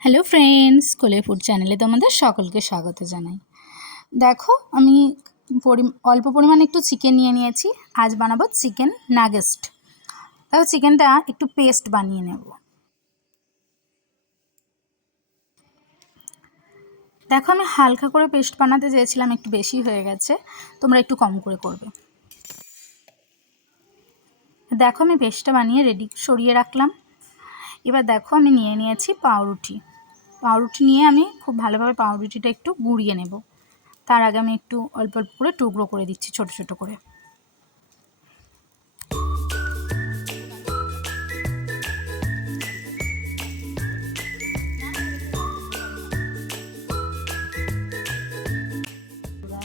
Hello friends, কোলে food চ্যানেলে তোমাদের সকলকে স্বাগত জানাই। দেখো, আমি অল্প পরিমাণে একটু চিকেন নিয়ে নিয়েছি। আজ বানাবো চিকেন নাগেটস। দেখো, চিকেনটা একটু পেস্ট বানিয়ে নেব। দেখো, আমি হালকা করে পেস্ট বানাতে চেয়েছিলাম, একটু বেশি হয়ে গেছে, তোমরা একটু কম করে করবে। দেখো, আমি পেস্টটা বানিয়ে রেডি সরিয়ে রাখলাম। এবার দেখো, আমি নিয়ে নিয়েছি পাউরুটি নিয়ে আমি খুব ভালোভাবে পাউরুটিটা একটু গুঁড়িয়ে নেব। তার আগে আমি একটু অল্প অল্প করে টুকরো করে দিচ্ছি, ছোট ছোট করে।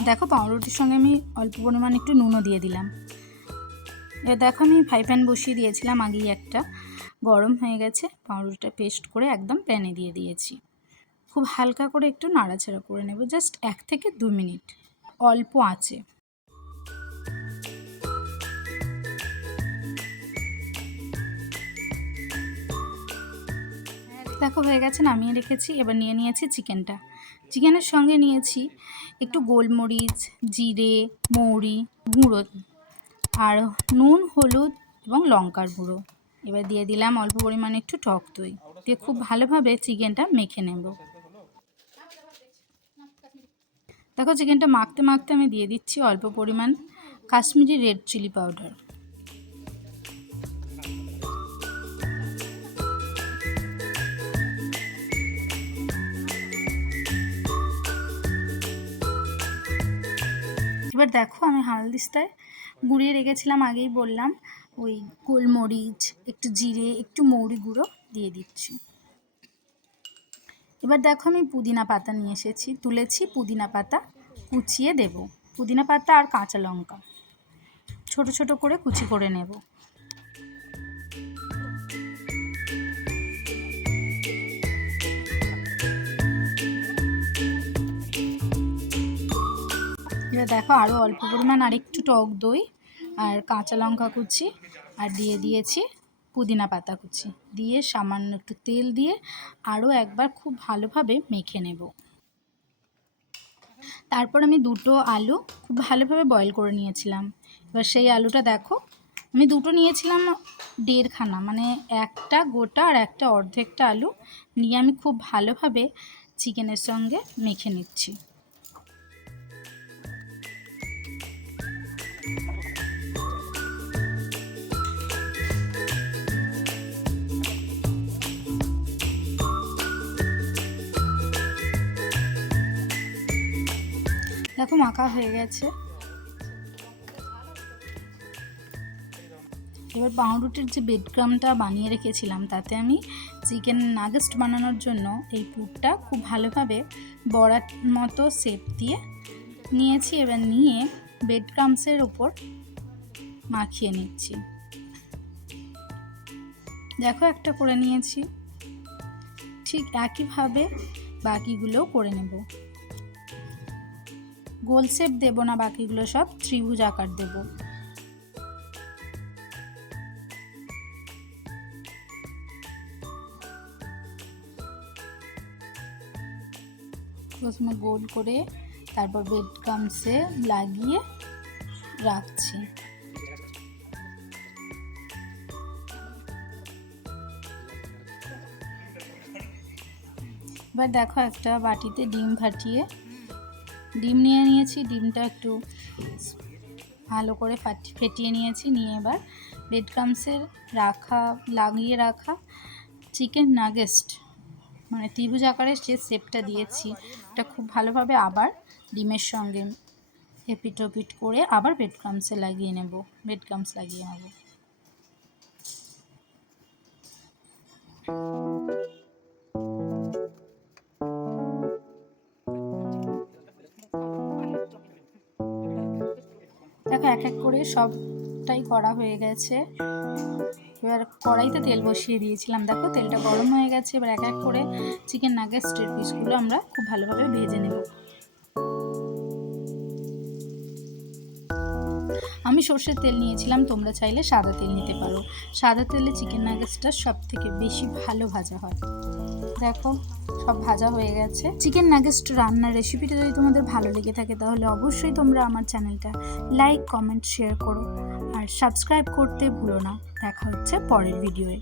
দেখো, পাউরুটির সঙ্গে আমি অল্প পরিমাণে একটু নুনও দিয়ে দিলাম। এবার দেখো, আমি ফ্রাই প্যান বসিয়ে দিয়েছিলাম আগেই একটা, গরম হয়ে গেছে। পাউরুটিটা পেস্ট করে একদম প্যানে দিয়ে দিয়েছি। খুব হালকা করে একটু নাড়াচাড়া করে নেব, জাস্ট 1 থেকে 2 মিনিট অল্প আঁচে। দেখো, হয়ে গেছে, নামিয়ে রেখেছি। এবার নিয়ে নিয়েছি চিকেনটা। চিকেনের সঙ্গে নিয়েছি একটু গোলমরিচ, জিরে, মৌরি গুঁড়ো, আর নুন, হলুদ এবং লঙ্কার গুঁড়ো। এবার দিয়ে দিলাম অল্প পরিমাণে একটু টক দই, দিয়ে খুব ভালোভাবে চিকেনটা মেখে নেব। দেখো, চিকেনটা মাখতে মাখতে আমি দিয়ে দিচ্ছি অল্প পরিমাণ কাশ্মীরি রেড চিলি পাউডার। এবার দেখো, আমি হালদিস্তায় গুঁড়িয়ে রেখেছিলাম, আগেই বললাম, ওই গোলমরিচ, একটু জিরে, একটু মৌরি গুঁড়ো দিয়ে দিচ্ছি। এবার দেখো, আমি পুদিনা পাতা নিয়ে এসেছি, তুলেছি পুদিনা পাতা, কুচিয়ে দেব। পুদিনা পাতা আর কাঁচা লঙ্কা ছোট ছোট করে কুচি করে নেব। এবার দেখো, আরও অল্প পরিমাণ আরেকটু টক দই আর কাঁচা লঙ্কা কুচি, আর দিয়ে দিয়েছি পুদিনা পাতা কুচি, দিয়ে সামান্য একটু তেল দিয়ে আরও একবার খুব ভালোভাবে মেখে নেব। তারপর আমি 2টো আলু খুব ভালোভাবে বয়েল করে নিয়েছিলাম। এবার সেই আলুটা দেখো, আমি 2টো নিয়েছিলাম, 1.5 খানা, মানে একটা গোটা আর একটা অর্ধেকটা আলু নিয়ে আমি খুব ভালোভাবে চিকেনের সঙ্গে মেখে নিচ্ছি। দেখো, মাখা হয়ে গেছে। এবার পাউরুটির যে ব্রেড ক্রাম্বটা বানিয়ে রেখেছিলাম, তাতে আমি চিকেন নাগেটস বানানোর জন্য এই পুরটা খুব ভালোভাবে বড়ার মতো শেপ দিয়ে নিয়েছি। এবার নিয়ে ব্রেড ক্রাম্বসের ওপর মাখিয়ে নিচ্ছি। দেখো, একটা করে নিয়েছি, ঠিক একইভাবে বাকিগুলোও করে নেব। গোল শেপ দেব না, বাকিগুলো সব ত্রিভুজ আকার দেব। প্রথমে গোল করে তারপর ব্রেড ক্রাম্বসে লাগিয়ে রাখছি। এবার দেখো, একটা বাটিতে ডিম ফাটিয়ে ডিম নিয়ে নিয়েছি। ডিমটা একটু ভালো করে ফেটিয়ে নিয়েছি। নিয়ে এবার ব্রেড ক্রাম্বসের লাগিয়ে রাখা চিকেন নাগেটস, মানে ত্রিভুজ আকারের যে শেপটা দিয়েছি, এটা খুব ভালোভাবে আবার ডিমের সঙ্গে এপিট ওপিট করে আবার ব্রেড ক্রাম্বস লাগিয়ে নেব। দেখো, এক এক করে সবটাই করা হয়ে গেছে। এবার কড়াইতে তেল বসিয়ে দিয়েছিলাম। দেখো, তেলটা গরম হয়ে গেছে। এবার এক এক করে চিকেন নাগেটসের পিসগুলো আমরা খুব ভালোভাবে ভেজে নেব। আমি সর্ষের তেল নিয়েছিলাম, তোমরা চাইলে সাদা তেল নিতে পারো। সাদা তেলে চিকেন নাগেটসটা সব থেকে বেশি ভালো ভাজা হয়। দেখো সব ভাজা হয়ে গেছে। চিকেন নাগেটস রান্নার রেসিপিটা যদি তোমাদের ভালো লেগে থাকে তাহলে অবশ্যই তোমরা আমার চ্যানেলটা লাইক, কমেন্ট, শেয়ার করো আর সাবস্ক্রাইব করতে ভুলো না। দেখা হচ্ছে পরের ভিডিওয়ে।